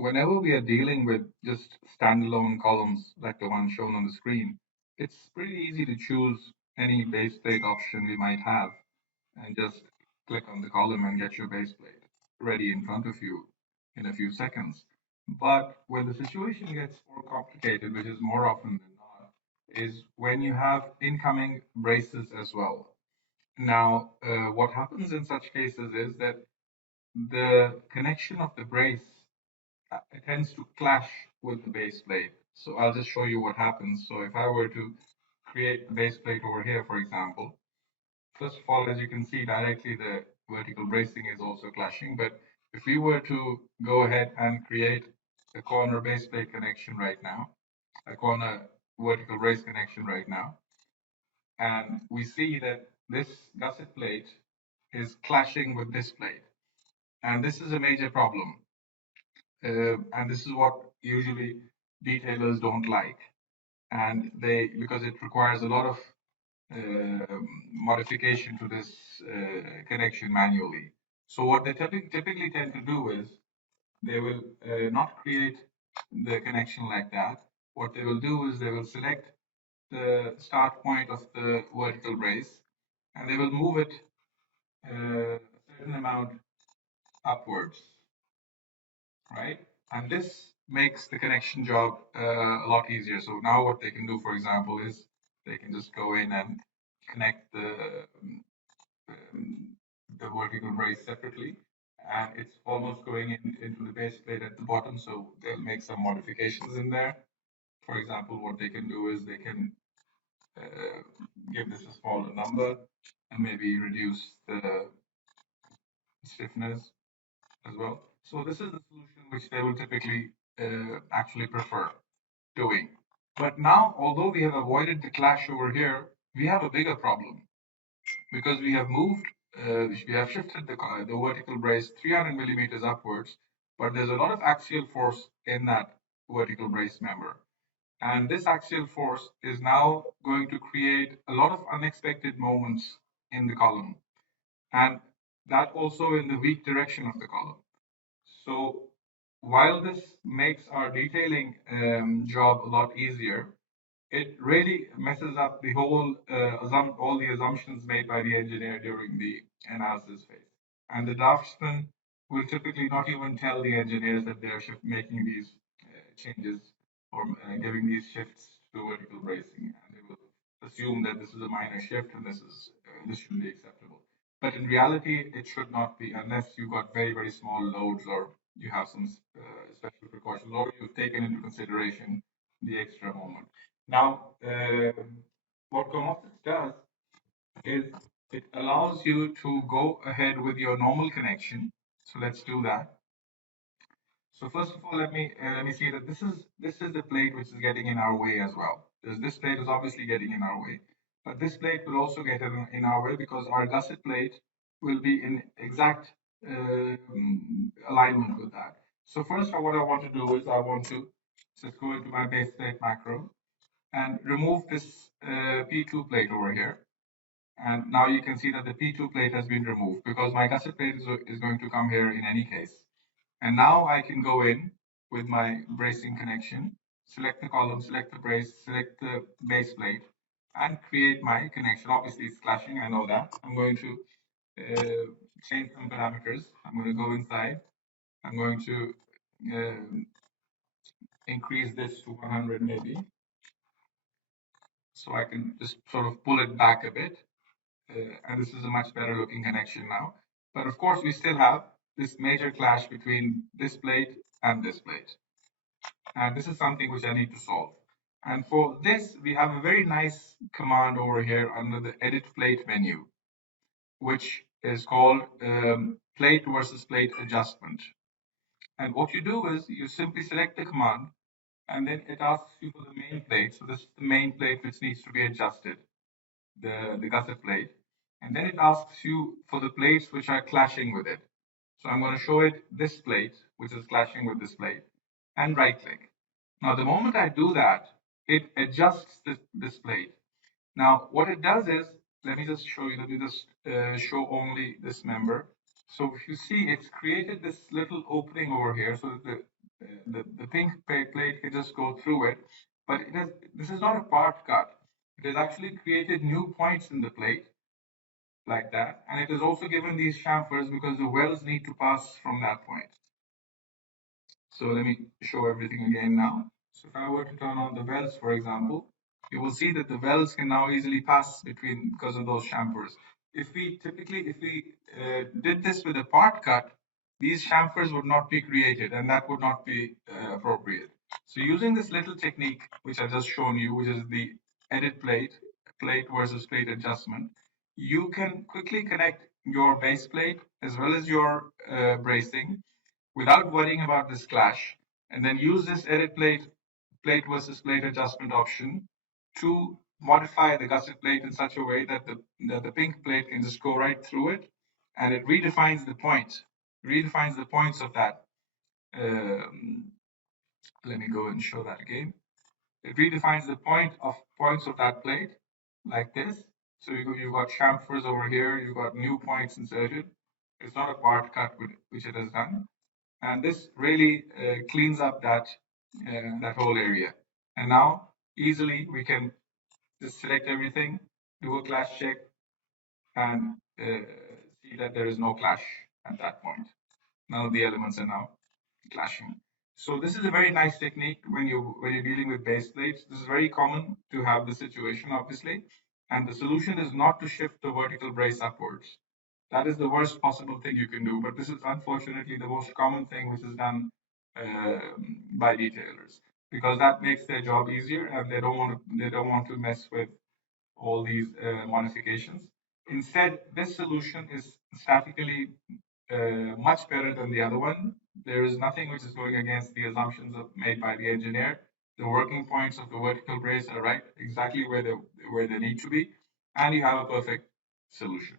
whenever we are dealing with just standalone columns like the one shown on the screen, it's pretty easy to choose any base plate option we might have and just click on the column and get your base plate ready in front of you in a few seconds. But where the situation gets more complicated, which is more often than not, is when you have incoming braces as well. Now, what happens in such cases is that the connection of the brace it tends to clash with the base plate. So I'll just show you what happens. So if I were to create a base plate over here, for example, first of all, as you can see directly, the vertical bracing is also clashing. But if we were to go ahead and create a corner base plate connection right now, a corner vertical brace connection right now, and we see that this gusset plate is clashing with this plate. And this is a major problem. And this is what usually detailers don't like. And because it requires a lot of modification to this connection manually. So what they typically tend to do is they will not create the connection like that. What they will do is they will select the start point of the vertical brace and they will move it a certain amount upwards, right? And this makes the connection job a lot easier. So now what they can do, for example, is they can just go in and connect um, the vertical brace separately, and it's almost going into the base plate at the bottom. So they'll make some modifications in there. For example, what they can do is they can uh, give this a smaller number and maybe reduce the stiffness as well. So this is the solution which they will typically actually prefer doing. But now, although we have avoided the clash over here, we have a bigger problem because we have shifted the vertical brace 300 millimeters upwards, but there's a lot of axial force in that vertical brace member. And this axial force is now going to create a lot of unexpected moments in the column, and that also in the weak direction of the column. So while this makes our detailing job a lot easier, it really messes up the whole all the assumptions made by the engineer during the analysis phase. And the draftsman will typically not even tell the engineers that they're making these changes or giving these shifts to vertical bracing, and they will assume that this is a minor shift and this should be acceptable. But in reality, it should not be unless you've got very small loads or you have some special precautions or you've taken into consideration the extra moment. Now, what Comosys does is it allows you to go ahead with your normal connection. So let's do that. So first of all, let me see that this is the plate which is getting in our way as well. This plate is obviously getting in our way, but this plate will also get in our way because our gusset plate will be in exact alignment with that. So first, what I want to do is I want to just go into my base plate macro and remove this P2 plate over here. And now you can see that the P2 plate has been removed because my gusset plate is going to come here in any case. And now I can go in with my bracing connection, select the column, select the brace, select the base plate, and create my connection. Obviously, it's clashing, I know that. I'm going to change some parameters. I'm going to go inside. I'm going to increase this to 100 maybe. So I can just sort of pull it back a bit. And this is a much better looking connection now. But of course, we still have this major clash between this plate and this plate. And this is something which I need to solve. And for this, we have a very nice command over here under the edit plate menu, which is called plate versus plate adjustment. And what you do is you simply select the command and then it asks you for the main plate. So this is the main plate which needs to be adjusted, the gusset plate. And then it asks you for the plates which are clashing with it. So I'm going to show it this plate, which is clashing with this plate, and right click. Now, the moment I do that, it adjusts this plate. Now, what it does is, let me just show you, let me just show only this member. So if you see, it's created this little opening over here so that The pink plate can just go through it, but this is not a part cut. It has actually created new points in the plate like that, and it is also given these chamfers because the wells need to pass from that point. So let me show everything again now. So if I were to turn on the wells, for example, you will see that the wells can now easily pass between because of those chamfers. If we did this with a part cut, these chamfers would not be created, and that would not be appropriate. So using this little technique, which I've just shown you, which is the edit plate versus plate adjustment, you can quickly connect your base plate as well as your bracing without worrying about this clash, and then use this edit plate versus plate adjustment option to modify the gusset plate in such a way that the pink plate can just go right through it, and it redefines the points of that. Um, Let me go and show that again. It redefines the points of that plate like this. So you've got chamfers over here, you've got new points inserted. It's not a part cut which it has done, and this really cleans up that whole area. And now easily we can just select everything, do a clash check, and see that there is no clash at that point. None of the elements are now clashing. So this is a very nice technique when you're dealing with base plates. This is very common to have the situation, obviously, and the solution is not to shift the vertical brace upwards. That is the worst possible thing you can do, but this is unfortunately the most common thing which is done by detailers because that makes their job easier, and they don't want to mess with all these modifications. Instead, this solution is statically much better than the other one. There is nothing which is going against the assumptions made by the engineer. The working points of the vertical brace are right exactly where they need to be, and you have a perfect solution.